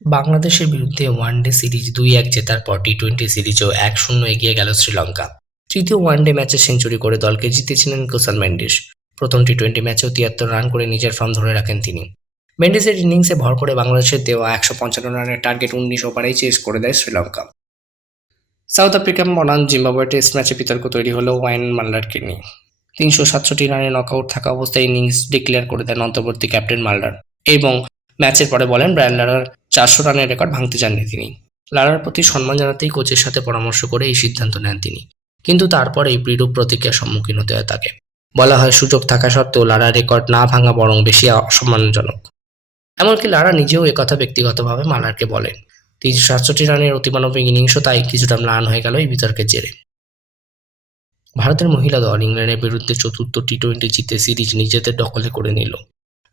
বাংলাদেশের বিরুদ্ধে one day series ২-১ জেতার পর টি-টোয়েন্টি সিরিজেও ১-০ এগিয়ে গেল শ্রীলঙ্কা। তৃতীয় ওয়ানডে ম্যাচে সেঞ্চুরি করে দলকে জিতিয়েছিলেন কুসাল মেন্ডিস। প্রথম টি-টোয়েন্টি ম্যাচেও ৭৩ রান করে নিজের ফর্ম ধরে রাখেন তিনি। মেন্ডিসের ইনিংসে ভর করে বাংলাদেশের দেওয়া ১৫৫ রানের টার্গেট ১৯ ওভারেই চেস করে দেয় শ্রীলঙ্কা। সাউথ আফ্রিকা বনাম জিম্বাবুয়ে টেস্ট ম্যাচে বিতর্ক তৈরি হলো ওয়াইন মাল্ডারকে নিয়ে। ৩৬৭ রানে নকআউট থাকা অবস্থায় ইনিংস ডিক্লেয়ার করে দেন অন্তর্বর্তী ক্যাপ্টেন মাল্ডার এবং ম্যাচের পরে বলেন ব্রায়ান লারার ৪০০ রানের রেকর্ড ভাঙতে চাননি তিনি। লারার প্রতি সম্মান জানাতেই কোচের সাথে পরামর্শ করে এই সিদ্ধান্ত নেন তিনি, কিন্তু তারপরেই বিরূপ প্রতিক্রিয়ার সম্মুখীন হতে হয় তাকে। বলা হয় সুযোগ থাকা সত্ত্বেও লারার রেকর্ড না ভাঙা বরং বেশি অসম্মানজনক। এমনকি লারা নিজেও একথা ব্যক্তিগতভাবে মালারকে বলেন। ৩৬৭ রানের অতিমানবিক ইনিংসও তাই কিছুটা ম্লান হয়ে গেল এই বিতর্কের জেরে। ভারতের মহিলা দল ইংল্যান্ডের বিরুদ্ধে চতুর্থ টি-টোয়েন্টি জিতে সিরিজ নিজেদের দখলে করে নিল।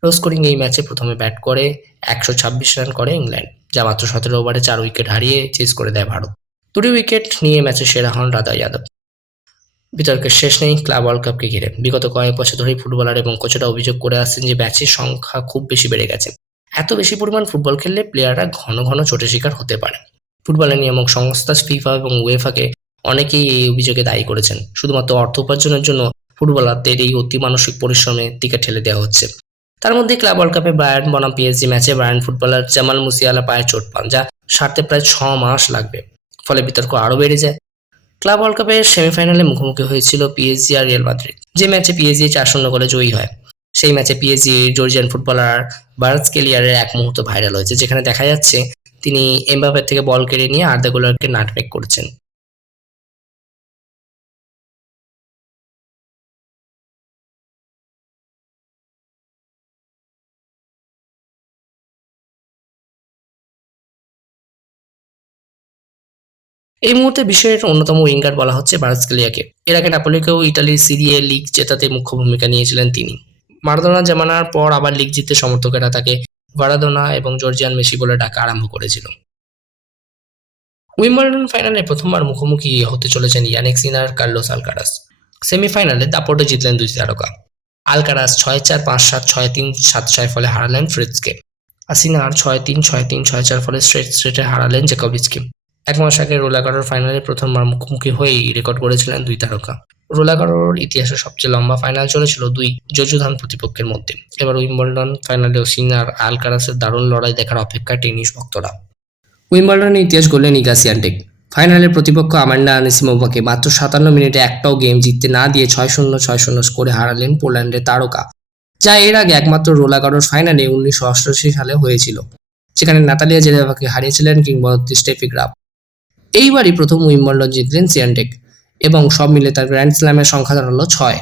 লো স্কোরিং এই ম্যাচে প্রথমে ব্যাট করে ১২৬ রান করে ইংল্যান্ড, যা মাত্র ১৭ ওভারে ৪ উইকেট হারিয়ে চেস করে দেয় ভারত। ২টি উইকেট নিয়ে ম্যাচে সেরা হন রাধা যাদব। বিতর্কের শেষ নেই ক্লাব ওয়ার্ল্ড কাপকে ঘিরে। বিগত কয়েক বছর ধরেই ফুটবলার এবং কোচেরা অভিযোগ করে আসছেন যে ম্যাচের সংখ্যা খুব বেশি বেড়ে গেছে। এত বেশি পরিমাণ ফুটবল খেললে প্লেয়াররা ঘন ঘন চোটের শিকার হতে পারে। ফুটবলের নিয়ামক সংস্থা ফিফা এবং উয়েফাকে অনেকেই এই অভিযোগে দায়ী করেছেন। শুধুমাত্র অর্থ উপার্জনের জন্য ফুটবলারদের এই অতি মানসিক পরিশ্রমের দিকে ঠেলে দেওয়া হচ্ছে। তার মধ্যে ক্লাব ওয়ার্ল্ড কাপে বায়ার্ন বনাম পিএসজি ম্যাচে বায়ার্ন ফুটবলার জামাল মুসিয়ালা পায়ে চোট পান, যা সারতে প্রায় ৬ মাস লাগবে। ফলে বিতর্ক আরও বেড়ে যায়। ক্লাব ওয়ার্ল্ড কাপের সেমিফাইনালে মুখোমুখি হয়েছিল পিএসজি আর রিয়াল মাদ্রিদ, যে ম্যাচে পিএসজি ৪-০ গোলে জয়ী হয়। সেই ম্যাচে পিএসজি জর্জিয়ান ফুটবলার বার্জকেলিয়ারের এক মুহূর্ত ভাইরাল হয়েছে, যেখানে দেখা যাচ্ছে তিনি এমবাপ্পের থেকে বল কেড়ে নিয়ে আর্দা গুলারকে নাটমেগ করছেন। এই মুহূর্তে বিশ্বের অন্যতম উইঙ্গার বলা হচ্ছে বার্জকেলিয়াকে। এর আগে নাপোলিকেও ইতালির সিরিয়ে লিগ জেতাতে মুখ্য ভূমিকা নিয়েছিলেন তিনি। মারাদোনা জামানার পর আবার লিগ জিততে সমর্থকেরা তাকে ভারাদোনা এবং জর্জিয়ান মেসি বলে ডাকা আরম্ভ করেছিল। উইম্বলডন ফাইনালে প্রথমবার মুখোমুখি হতে চলেছেন ইয়ানিক সিনার কার্লোস আলকারাস। সেমিফাইনালে দাপটে জিতলেন দুই তারকা। আলকারাস ৬-৪, ৫-৭, ৬-৩, ৭-৬ ফলে হারালেন ফ্রিৎজকে। সিনার ৬-৩, ৬-৩, ৬-৪ ফলে স্ট্রেট সেটে হারালেন জেকোভিচকে। এক মাস আগে রোলাগারোর ফাইনালে প্রথমবার মুখোমুখি হয়েই রেকর্ড গড়েছিলেন দুই তারকা। রোলাগারোর ইতিহাসে সবচেয়ে লম্বা ফাইনাল চলেছিল দুই যজুধান প্রতিপক্ষের মধ্যে। এবার উইম্বলডন ফাইনালেও সিনার আলকারাসের দারুণ লড়াই দেখার অপেক্ষায় টেনিস ভক্তরা। উইম্বলডনের ইতিহাস গড়লেন ইগা সিয়ান্টেক। ফাইনালের প্রতিপক্ষ আমান্ডা আনিসিমোভাকে মাত্র ৫৭ মিনিটে একটাও গেম জিততে না দিয়ে ৬-০, ৬-০ স্কোরে হারালেন পোল্যান্ডের তারকা, যা এর আগে একমাত্র রোলাগারোর ফাইনালে ১৯৮৮ সালে হয়েছিল, যেখানে নাতালিয়া জেলেভাকে হারিয়েছিলেন কিংবদন্তি স্টেফি গ্রাফ। এইবারই প্রথম উইম্বলডন জিতলেন সিয়ান্টেক এবং সব মিলে তার গ্র্যান্ড স্ল্যামের সংখ্যা দাঁড়ালো ৬।